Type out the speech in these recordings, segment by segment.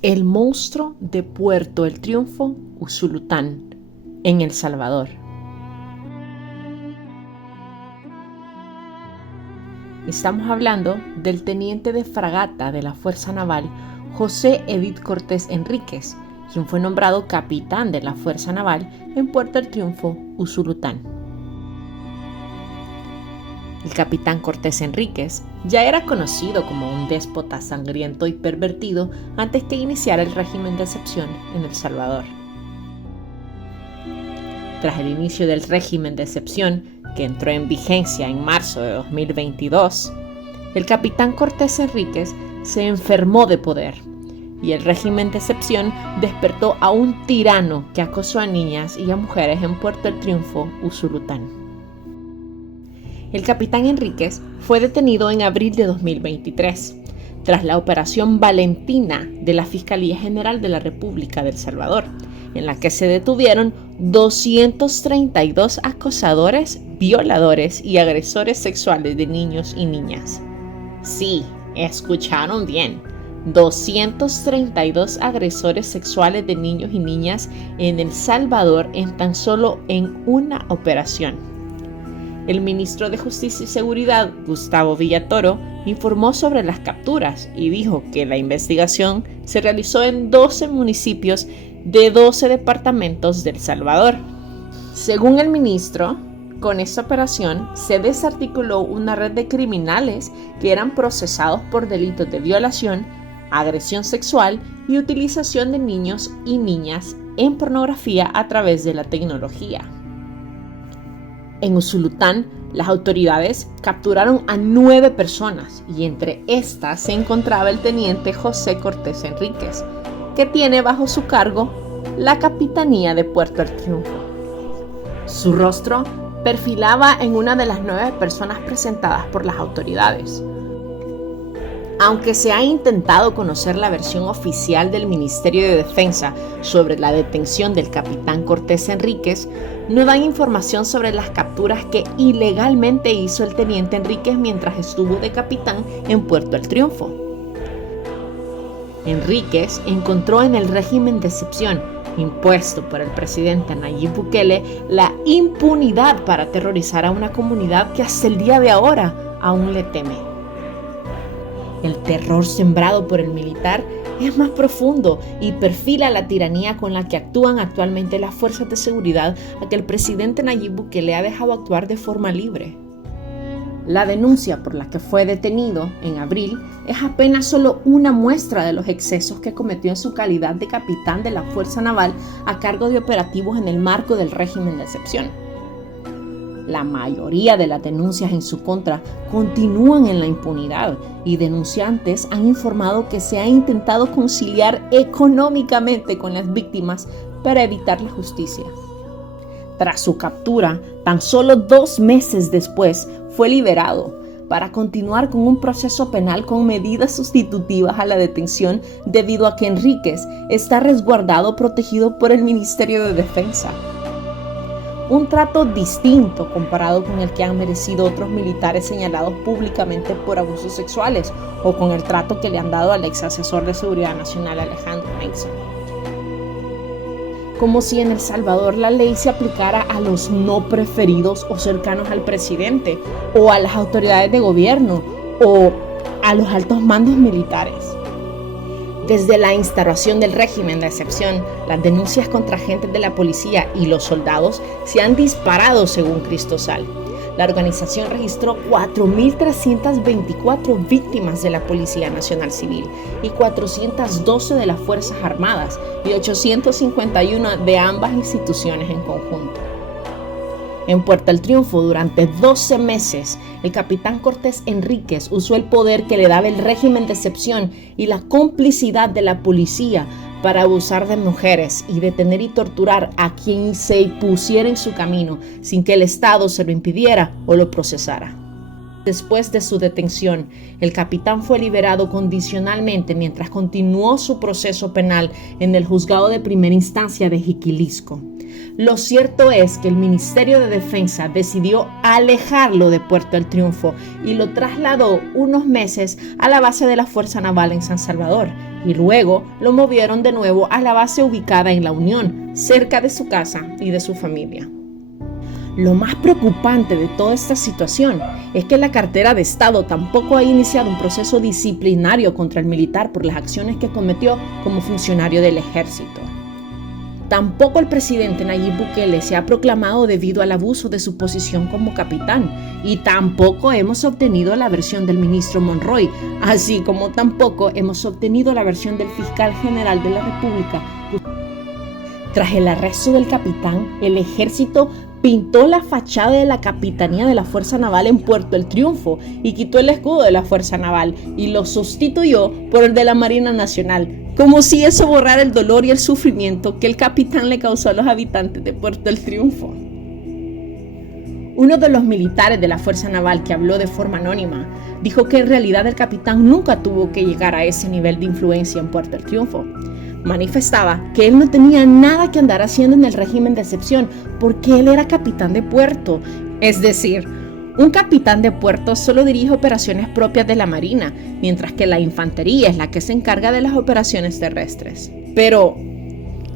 El monstruo de Puerto El Triunfo, Usulután, en El Salvador. Estamos hablando del teniente de fragata de la Fuerza Naval, José Edith Cortés Enríquez, quien fue nombrado capitán de la Fuerza Naval en Puerto El Triunfo, Usulután. El capitán Cortés Enríquez ya era conocido como un déspota sangriento y pervertido antes que iniciara el régimen de excepción en El Salvador. Tras el inicio del régimen de excepción, que entró en vigencia en marzo de 2022, el capitán Cortés Enríquez se enfermó de poder y el régimen de excepción despertó a un tirano que acosó a niñas y a mujeres en Puerto El Triunfo, Usulután. El capitán Enríquez fue detenido en abril de 2023, tras la Operación Valentina de la Fiscalía General de la República de El Salvador, en la que se detuvieron 232 acosadores, violadores y agresores sexuales de niños y niñas. Sí, escucharon bien, 232 agresores sexuales de niños y niñas en El Salvador en tan solo en una operación. El ministro de Justicia y Seguridad, Gustavo Villatoro, informó sobre las capturas y dijo que la investigación se realizó en 12 municipios de 12 departamentos de El Salvador. Según el ministro, con esta operación se desarticuló una red de criminales que eran procesados por delitos de violación, agresión sexual y utilización de niños y niñas en pornografía a través de la tecnología. En Usulután, las autoridades capturaron a 9 personas y entre estas se encontraba el teniente José Cortés Enríquez, que tiene bajo su cargo la capitanía de Puerto El Triunfo. Su rostro perfilaba en una de las 9 personas presentadas por las autoridades. Aunque se ha intentado conocer la versión oficial del Ministerio de Defensa sobre la detención del capitán Cortés Enríquez, no dan información sobre las capturas que ilegalmente hizo el teniente Enríquez mientras estuvo de capitán en Puerto El Triunfo. Enríquez encontró en el régimen de excepción impuesto por el presidente Nayib Bukele la impunidad para aterrorizar a una comunidad que hasta el día de ahora aún le teme. El terror sembrado por el militar es más profundo y perfila la tiranía con la que actúan actualmente las fuerzas de seguridad a que el presidente Nayib Bukele ha dejado actuar de forma libre. La denuncia por la que fue detenido en abril es apenas solo una muestra de los excesos que cometió en su calidad de capitán de la Fuerza Naval a cargo de operativos en el marco del régimen de excepción. La mayoría de las denuncias en su contra continúan en la impunidad y denunciantes han informado que se ha intentado conciliar económicamente con las víctimas para evitar la justicia. Tras su captura, tan solo 2 meses después, fue liberado para continuar con un proceso penal con medidas sustitutivas a la detención debido a que Enríquez está resguardado protegido por el Ministerio de Defensa. Un trato distinto comparado con el que han merecido otros militares señalados públicamente por abusos sexuales o con el trato que le han dado al ex asesor de Seguridad Nacional Alejandro Mason. Como si en El Salvador la ley se aplicara a los no preferidos o cercanos al presidente o a las autoridades de gobierno o a los altos mandos militares. Desde la instauración del régimen de excepción, las denuncias contra agentes de la policía y los soldados se han disparado según Cristosal. La organización registró 4.324 víctimas de la Policía Nacional Civil y 412 de las Fuerzas Armadas y 851 de ambas instituciones en conjunto. En Puerto El Triunfo, durante 12 meses, el capitán Cortés Enríquez usó el poder que le daba el régimen de excepción y la complicidad de la policía para abusar de mujeres y detener y torturar a quien se pusiera en su camino sin que el Estado se lo impidiera o lo procesara. Después de su detención, el capitán fue liberado condicionalmente mientras continuó su proceso penal en el juzgado de primera instancia de Jiquilisco. Lo cierto es que el Ministerio de Defensa decidió alejarlo de Puerto El Triunfo y lo trasladó unos meses a la base de la Fuerza Naval en San Salvador, y luego lo movieron de nuevo a la base ubicada en La Unión, cerca de su casa y de su familia. Lo más preocupante de toda esta situación es que la cartera de Estado tampoco ha iniciado un proceso disciplinario contra el militar por las acciones que cometió como funcionario del ejército. Tampoco el presidente Nayib Bukele se ha proclamado debido al abuso de su posición como capitán, y tampoco hemos obtenido la versión del ministro Monroy, así como tampoco hemos obtenido la versión del fiscal general de la República. Tras el arresto del capitán, el ejército pintó la fachada de la Capitanía de la Fuerza Naval en Puerto El Triunfo y quitó el escudo de la Fuerza Naval y lo sustituyó por el de la Marina Nacional, como si eso borrara el dolor y el sufrimiento que el capitán le causó a los habitantes de Puerto El Triunfo. Uno de los militares de la Fuerza Naval que habló de forma anónima dijo que en realidad el capitán nunca tuvo que llegar a ese nivel de influencia en Puerto El Triunfo. Manifestaba que él no tenía nada que andar haciendo en el régimen de excepción porque él era capitán de puerto. Es decir, un capitán de puerto solo dirige operaciones propias de la Marina, mientras que la infantería es la que se encarga de las operaciones terrestres. Pero,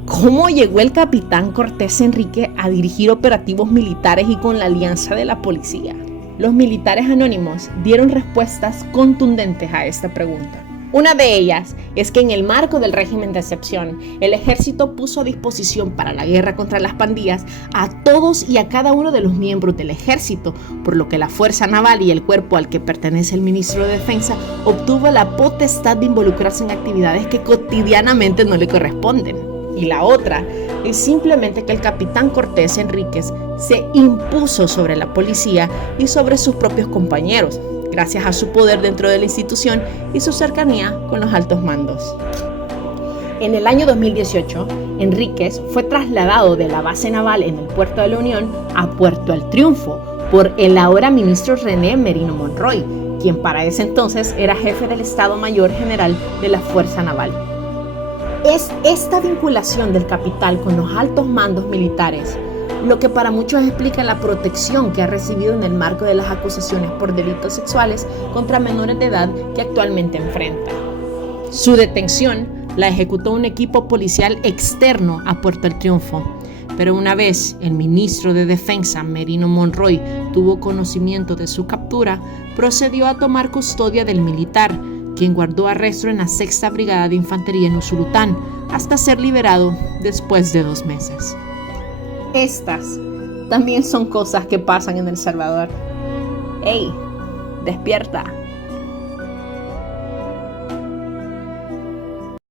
¿cómo llegó el capitán Cortés Enrique a dirigir operativos militares y con la alianza de la policía? Los militares anónimos dieron respuestas contundentes a esta pregunta. Una de ellas es que en el marco del régimen de excepción, el ejército puso a disposición para la guerra contra las pandillas a todos y a cada uno de los miembros del ejército, por lo que la Fuerza Naval y el cuerpo al que pertenece el ministro de Defensa obtuvo la potestad de involucrarse en actividades que cotidianamente no le corresponden. Y la otra es simplemente que el capitán Cortés Enríquez se impuso sobre la policía y sobre sus propios compañeros, gracias a su poder dentro de la institución y su cercanía con los altos mandos. En el año 2018, Enríquez fue trasladado de la base naval en el puerto de La Unión a Puerto El Triunfo por el ahora ministro René Merino Monroy, quien para ese entonces era jefe del Estado Mayor General de la Fuerza Naval. Es esta vinculación del capitán con los altos mandos militares lo que para muchos explica la protección que ha recibido en el marco de las acusaciones por delitos sexuales contra menores de edad que actualmente enfrenta. Su detención la ejecutó un equipo policial externo a Puerto El Triunfo, pero una vez el ministro de Defensa, Merino Monroy, tuvo conocimiento de su captura, procedió a tomar custodia del militar, quien guardó arresto en la 6ª Brigada de Infantería en Usulután, hasta ser liberado después de 2 meses. Estas también son cosas que pasan en El Salvador. ¡Ey! ¡Despierta!